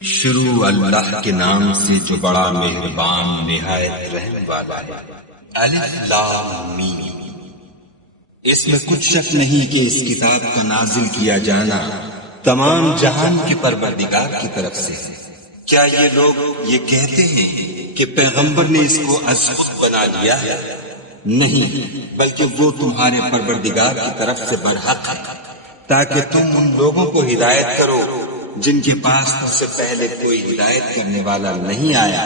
شروع اللہ کے نام سے جو بڑا مہربان نہایت رحم والا ہے۔ الف لام میم۔ اس میں کچھ شک نہیں کہ اس کتاب کا نازل کیا جانا تمام جہان کے پروردگار کی طرف سے ہے۔ کیا یہ لوگ یہ کہتے ہیں کہ پیغمبر نے اس کو از خود بنا لیا ہے؟ نہیں، بلکہ وہ تمہارے پروردگار کی طرف سے برحق ہے، تاکہ تم ان لوگوں کو ہدایت کرو جن کے پاس تم سے پہلے کوئی ہدایت کرنے والا نہیں آیا،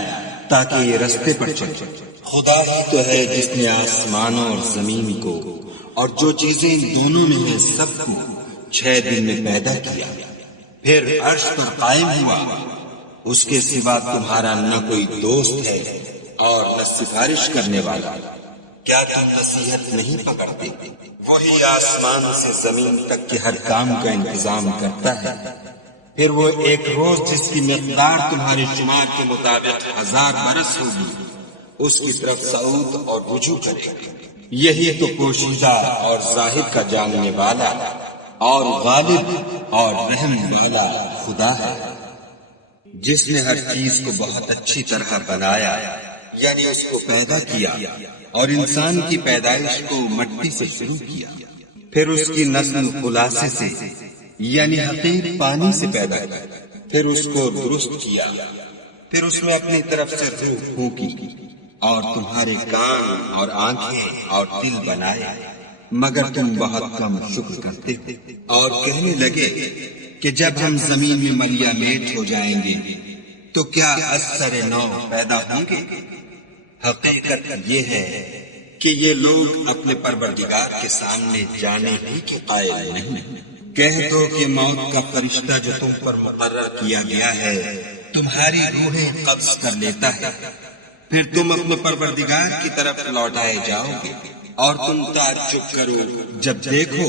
تاکہ یہ رستے پر چلے۔ خدا ہی تو ہے جس نے آسمانوں اور زمین کو اور جو چیزیں ان دونوں میں ہیں سب کو 6 دن میں پیدا کیا، پھر عرش پر قائم ہوا۔ اس کے سوا تمہارا نہ کوئی دوست ہے اور نہ سفارش کرنے والا۔ کیا تم نصیحت نہیں پکڑتے؟ وہی آسمان سے زمین تک کے ہر کام کا انتظام کرتا ہے، پھر وہ ایک روز جس کی مقدار تمہارے شمار کے مطابق 1000 برس ہوگی، اس کی طرف صعود اور رجوع کرے گا۔ یہی تو پوشیدہ اور ظاہر کا جاننے والا اور غالب اور رحم والا خدا ہے، جس نے ہر چیز کو بہت اچھی طرح بنایا، یعنی اس کو پیدا کیا، اور انسان کی پیدائش کو مٹی سے شروع کیا، پھر اس کی نسل خلاصے سے یعنی حقیر پانی سے پیدا کیا، پھر اس کو درست کیا، پھر اس میں اپنی طرف سے روح پھونکی اور تمہارے کان اور آنکھیں اور دل بنائے، مگر تم بہت کم شکر کرتے ہو۔ اور کہنے لگے کہ جب ہم زمین میں ملیا میٹ ہو جائیں گے تو کیا اثر نو پیدا ہوں گے؟ حقیقت یہ ہے کہ یہ لوگ اپنے پروردگار کے سامنے جانے ہی کے قائل نہیں۔ کہہ دو کہ موت کا فرشتہ جو تم پر مقرر کیا گیا ہے تمہاری روحیں قبض کر لیتا ہے، پھر تم اپنے پروردگار کی طرف لوٹائے جاؤ گے، اور تم تعجب کرو جب دیکھو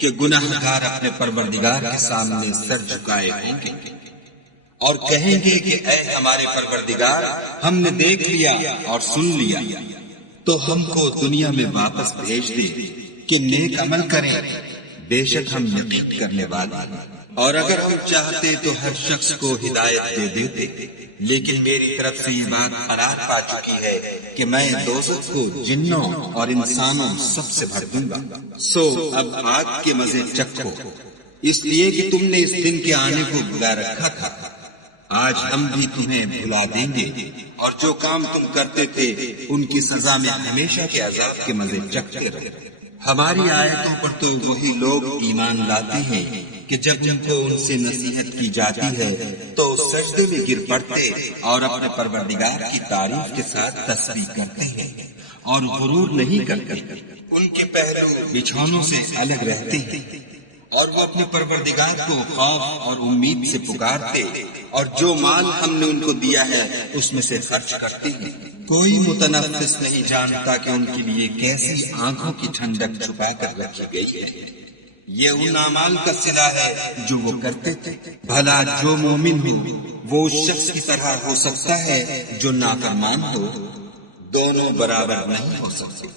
کہ گناہ گار اپنے پروردگار کے سامنے سر جھکائے ہوں گے اور کہیں گے کہ اے ہمارے پروردگار، ہم نے دیکھ لیا اور سن لیا، تو ہم کو دنیا میں واپس بھیج دے کہ نیک عمل کریں، بے شک ہم یقین کرنے والے ہیں۔ اور اگر ہم چاہتے تو ہر شخص کو ہدایت دے دیتے، لیکن میری طرف سے یہ بات قرار پا چکی ہے کہ میں دوزخ کو جنوں اور انسانوں سب سے بھر دوں گا۔ سو اب آگ کے مزے چکھو، اس لیے کہ تم نے اس دن کے آنے کو بلا رکھا تھا۔ آج ہم بھی تمہیں بھلا دیں گے، اور جو کام تم کرتے تھے ان کی سزا میں ہمیشہ کے عذاب کے مزے چکھتے رہے۔ ہماری آیتوں پر تو وہی لوگ ایمان لاتے ہیں کہ جب ان کو ان سے نصیحت کی جاتی ہے تو سجدے میں گر پڑتے اور اپنے پروردگار کی تعریف کے ساتھ تسبیح کرتے ہیں اور غرور نہیں کرتے۔ ان کے پہلو بچھونوں سے الگ رہتے ہیں، اور وہ اپنے پروردگار کو خوف اور امید سے پکارتے، اور جو مال ہم نے ان کو دیا ہے اس میں سے خرچ کرتے ہیں۔ کوئی متنفس نہیں جانتا کہ ان کے لیے کیسی آنکھوں کی ٹھنڈک چھپا کر رکھی گئی ہے۔ یہ ان اعمال کا صلہ ہے جو وہ کرتے تھے۔ بھلا جو مومن ہو وہ اس شخص کی طرح ہو سکتا ہے جو نافرمان ہو؟ دونوں برابر نہیں ہو سکتے۔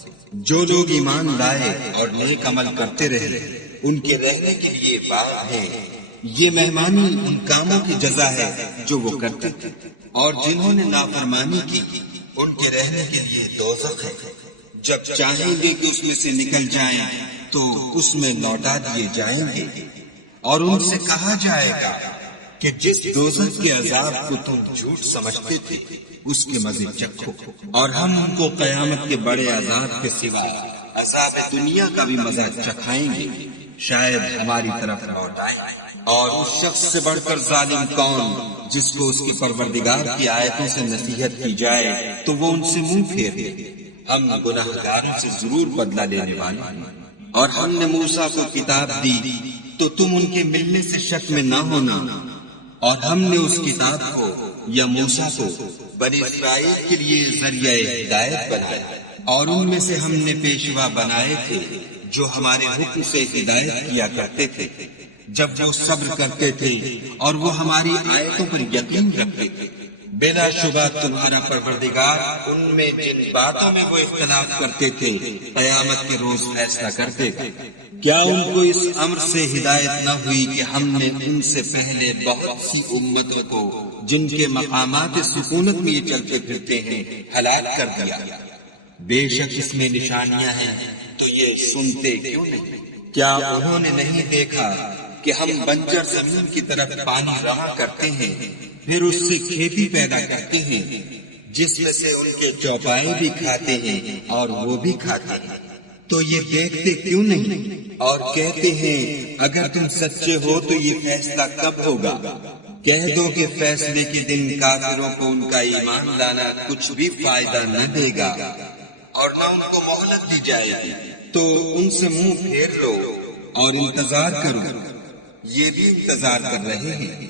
جو لوگ ایمان لائے اور نیک عمل کرتے رہے ان کے رہنے کے لیے باغ ہیں، یہ مہمانی ان کاموں کی جزا ہے جو وہ کرتے تھے، اور جنہوں نے نافرمانی کی ان کے رہنے کے لیے دوزخ ہے۔ جب چاہیں گے کہ اس میں سے نکل جائیں تو اس میں لوٹا دیے جائیں گے، اور ان سے کہا جائے گا کہ جس دوزخ کے عذاب کو تم جھوٹ سمجھتے تھے اس کے مزے چکھو، اور ہم ان کو قیامت کے بڑے عذاب کے سوا عذاب دنیا کا بھی مزہ چکھائیں گے، شاید ہماری طرف لوٹ آئے۔ اور اس شخص سے بڑھ کر ظالم کون جس کو اس کے پروردگار کی آیتوں سے نصیحت کی جائے تو وہ ان سے منہ پھیر دے۔ ہم گناہ گاروں سے ضرور بدلہ لینے والے ہیں، اور ہم نے موسیٰ کو کتاب دی تو تم ان کے ملنے سے شک میں نہ ہونا، اور ہم نے اس کتاب کو یا موسیٰ کو بنی اسرائیل کے لیے ذریعہ ہدایت بنایا، اور ان میں سے ہم نے پیشوا بنائے تھے جو ہمارے حکم سے ہدایت کیا کرتے تھے جب وہ صبر کرتے تھے اور وہ ہماری آیتوں پر یقین رکھتے تھے۔ بلا شبہ تمہارا پروردگار ان میں جن باتوں میں وہ اختلاف کرتے تھے قیامت کے روز فیصلہ کر دے گا۔ کیا ان کو اس امر سے ہدایت نہ ہوئی کہ ہم نے ان سے پہلے بہت سی امتوں کو جن کے مقامات سکونت میں یہ چلتے پھرتے ہیں ہلاک کر دیا؟ بے شک اس میں نشانیاں ہیں تو یہ سنتے کیوں نہیں؟ کیا انہوں نے نہیں دیکھا کہ ہم بنجر زمین کی طرف پانی رواں کرتے ہیں، پھر اس سے کھیتی پیدا کرتے ہیں جس میں سے ان کے چوپائے بھی کھاتے ہیں اور وہ بھی کھاتے ہیں، تو یہ دیکھتے کیوں نہیں؟ اور کہتے ہیں اگر تم سچے ہو تو یہ فیصلہ کب ہوگا؟ کہہ دو کہ فیصلے کے دن کافروں کو ان کا ایمان لانا کچھ بھی فائدہ نہ دے گا اور نہ ان کو مہلت دی جائے گی، تو ان سے منہ پھیر لو اور انتظار کرو، یہ بھی انتظار کر رہے ہیں۔